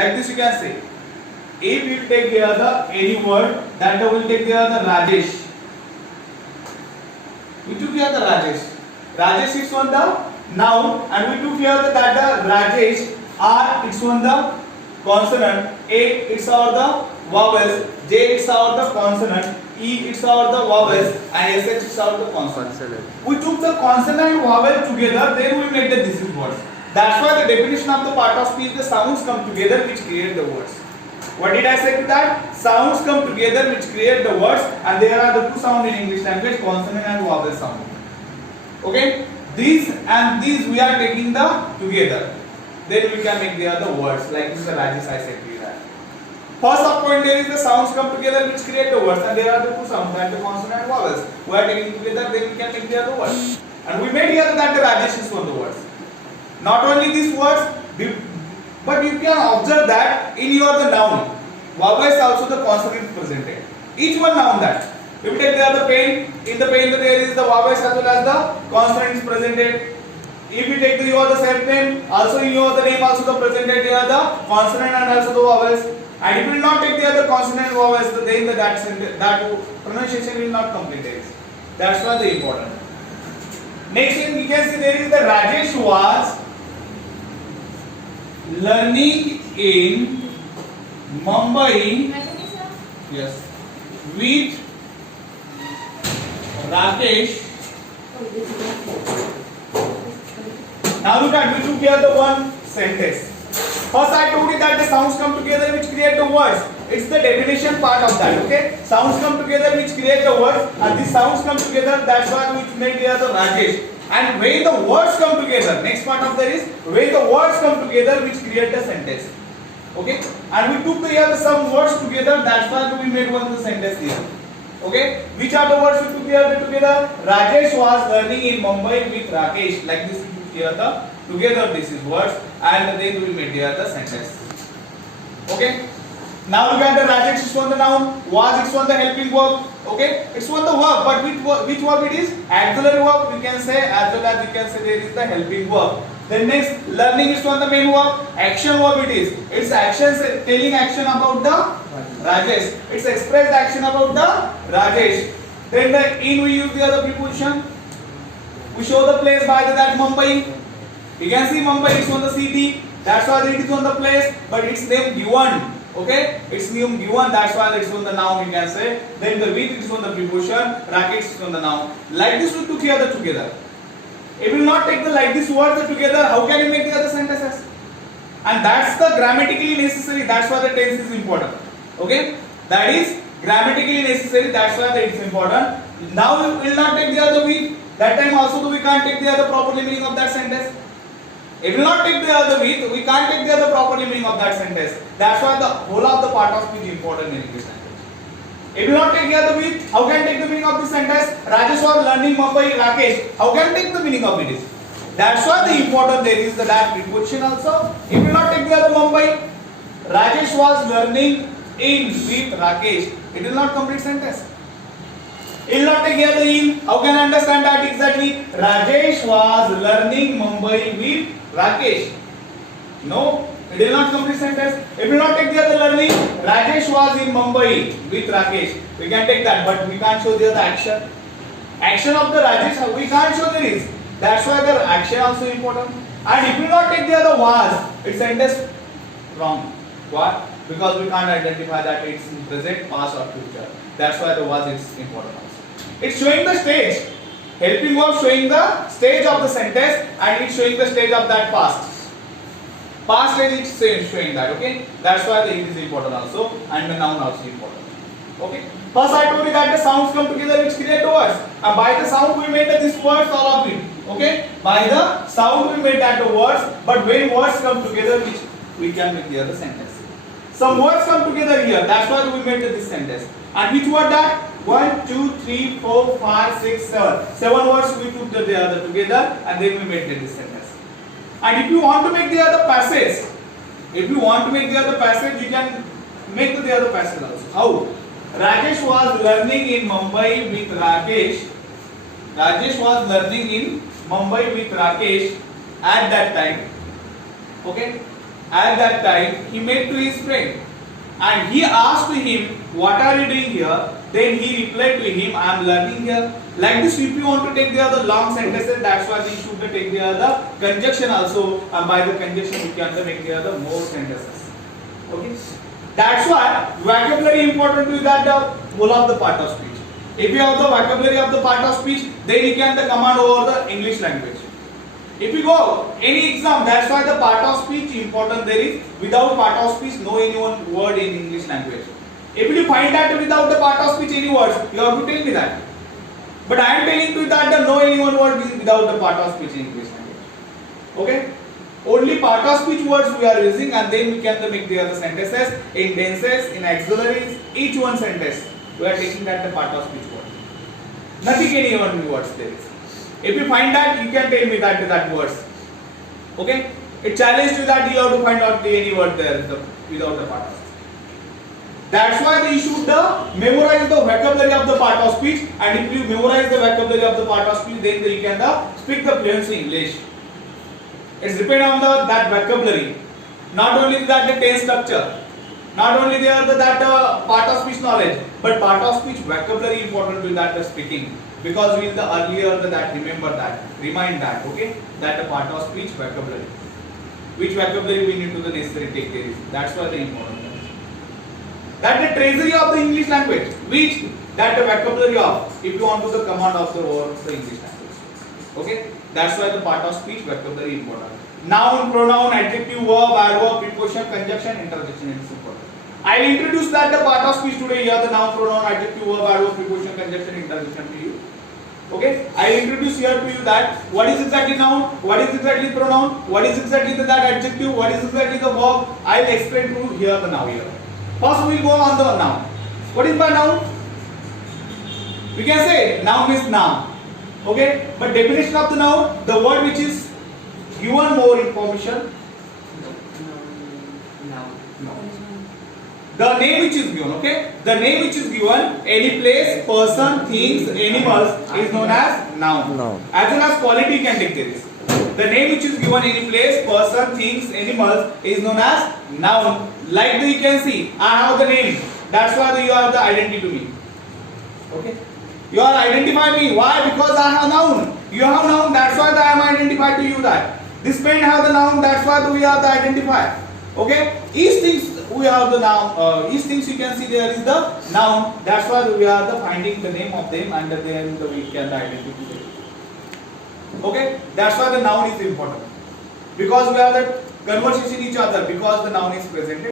Like this you can say. If we take here the any word, that will take here the Rajesh. We took here the Rajesh. Rajesh is on the noun, and we took here that the Rajesh. R it's on the consonant. A it's our the vowels. J it's our the consonant. E it's our the vowels, and SH it's our the consonant. We took the consonant and vowel together, then we made the this is words. That's why the definition of the part of speech, the sounds come together which create the words. What did I say to that? Sounds come together which create the words, and there are the two sounds in English language, consonant and vowel sound. Okay? These and these we are taking the together. Then we can make the other words. Like this is the Rajesh I said to you that. First up point there is the sounds come together which create the words, and there are the two sounds and the consonant and vowels. We are taking together, then we can make the other words. And we made here that the Rajesh is one of the words. Not only these words, but you can observe that in your the noun, vowel is also the consonant presented. Each one noun that. If we take the other pen, in the pen there is the vowel as well as the consonant is presented. If we take your the self name, also in your the name also the presented here the consonant and also the vowels. And if we will not take the other consonant and vowels, then that pronunciation will not complete. That's why the important. Next thing we can see there is the Rajesh was learning in Mumbai, yes, with Rakesh. Now look at, we took here the one sentence. First I told you that the sounds come together which create the words. It's the definition part of that, okay? Sounds come together which create the words, and these sounds come together, that's why we made here the Rajesh. And when the words come together, next part of that is when the words come together which create the sentence. Okay? And we took here some words together, that's why we made one the sentence here. Okay? Which are the words we took here together? Rajesh was learning in Mumbai with Rakesh. Like this we took here the together this is words, and then we made here the sentence. Okay? Now look at the Rajesh is on the noun, was it's on the helping verb. Okay, it's on the verb, but which verb it is? Auxiliary verb we can say, as well as we can say there is the helping verb. Then next, learning is on the main verb, action verb it is. It's action, telling action about the Rajesh. It's expressed action about the Rajesh. Then the in we use the other preposition. We show the place by that Mumbai. You can see Mumbai is on the city. That's why it is on the place, but its name given. Okay, it's name given, that's why it's on the noun you can say. Then the with is on the preposition, Rakesh is on the noun. Like this we took here the together. If we will not take the like this words together, how can you make the other sentences? And that's the grammatically necessary, that's why the tense is important. Okay, that is grammatically necessary, that's why it is important. Now we will not take the other with, that time also we can't take the other properly meaning of that sentence. If we will not take the other with, we can't take the other properly meaning of that sentence. That's why the whole of the part of speech is important in English language. If we will not take the other with, how can take the meaning of this sentence? Rajesh was learning Mumbai Rakesh. How can take the meaning of it is? That's why the important there is the that preposition also. If we will not take the other Mumbai, Rajesh was learning in with Rakesh. It will not complete sentence. It will not take here the in. How can I understand that exactly? Rajesh was learning Mumbai with Rakesh. No, it will not complete sentence. It will not take the other learning. Rajesh was in Mumbai with Rakesh. We can take that, but we can't show the other action. Action of the Rajesh, we can't show there is. That's why the action also important. And if we will not take the other was, its sentence wrong. Why? Because we can't identify that it's in present, past or future. That's why the was is important also. It's showing the stage. Helping verb showing the stage of the sentence, and it's showing the stage of that past. Past tense is showing that, okay? That's why the it is important also, and the noun also important. Okay? First I told you that the sounds come together which create words. And by the sound we made this words all of it. Okay? By the sound we made that the words, but when words come together which we can make the other sentence. Some words come together here, that's why we made this sentence. And which word that? 1, 2, 3, 4, 5, 6, 7. 7 words we took the other together, and then we made this sentence. And if you want to make the other passage, you can make the other passage also. How? Rajesh was learning in Mumbai with Rakesh. Rajesh was learning in Mumbai with Rakesh at that time. Okay? at that time he met to his friend and he asked him, what are you doing here? Then he replied to him, I am learning here. Like this, if you want to take the other long sentences, that's why we should take the other conjunction also, and by the conjunction we can make the other more sentences. Okay, that's why vocabulary important to that the whole of the part of speech. If you have the vocabulary of the part of speech, then you can the command over the English language. If you go any exam, that's why the part of speech important there is. Without part of speech, no any one word in English language. If you find that without the part of speech any words, you have to tell me that. But I am telling you that the no any one word without the part of speech in English language. Okay? Only part of speech words we are using, and then we can make the other sentences in tenses, in auxiliaries, each one sentence. We are taking that the part of speech word. Nothing any one words there is. If you find that, you can tell me that words. Okay? It challenged you that you have to find out any word there without the part of speech. That's why you should memorize the vocabulary of the part of speech, and if you memorize the vocabulary of the part of speech, then you can speak the fluent English. It's depend on that vocabulary. Not only that the tense structure, not only that part of speech knowledge, but part of speech vocabulary important to that speaking. Because we the earlier that remember that, remind that, okay, that the part of speech vocabulary. Which vocabulary we need to the necessary take there is. That's why the important. That the treasury of the English language, which that the vocabulary of, if you want to the command of the word the English language. Okay, that's why the part of speech vocabulary important. Noun, pronoun, adjective, verb, adverb, preposition, conjunction, interjection is important. I will introduce that the part of speech today here, the noun, pronoun, adjective, verb, adverb, preposition, conjunction, interjection to you. Okay, I will introduce here to you that what is exactly noun, what is exactly pronoun, what is exactly that adjective, what is exactly the verb. I will explain to you here the now here. First we will go on the noun. What is by noun? We can say noun is noun. Okay, but definition of the noun, the word which is given more information. No. The name which is given, okay? The name which is given, any place, person, things, animals is known as noun. No. As well as quality you can take this. The name which is given, any place, person, things, animals is known as noun. Like you can see, I have the name. That's why you are the identity to me. Okay? You are identify me. Why? Because I have noun. You have noun. That's why I am identified to you that. This pen have the noun. That's why we are the identifier. Okay? Each things we have the noun. Each things you can see there is the noun. That's why we are the finding the name of them, and then we can identify them. Okay? That's why the noun is important. Because we are the conversation each other, because the noun is presented.